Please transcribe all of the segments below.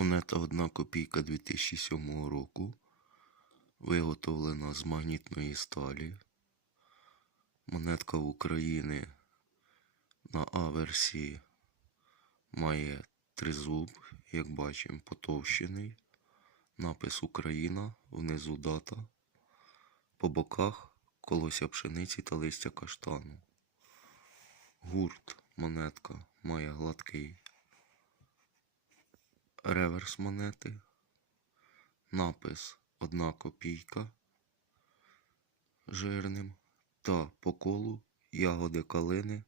Монета 1 копійка 2007 року. Виготовлена з магнітної сталі. Монетка України на аверсі має тризуб, як бачимо, потовщений. Напис Україна, внизу дата. По боках колося пшениці та листя каштану. Гурт монетка має гладкий реверс монети. Напис одна копійка жирним та по колу ягоди калини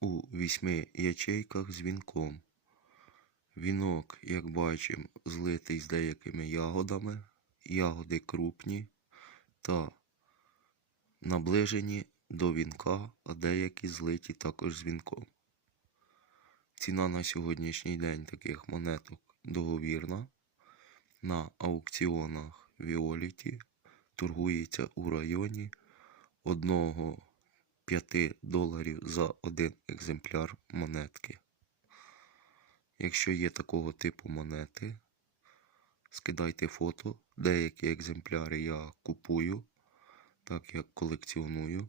у вісьми ячейках з вінком. Вінок, як бачимо, злитий з деякими ягодами, ягоди крупні та наближені до вінка, а деякі злиті також з вінком. Ціна на сьогоднішній день таких монеток договірна. На аукціонах Віоліті торгується у районі 1-5 доларів за один екземпляр монетки. Якщо є такого типу монети, скидайте фото. Деякі екземпляри я купую, так як колекціоную.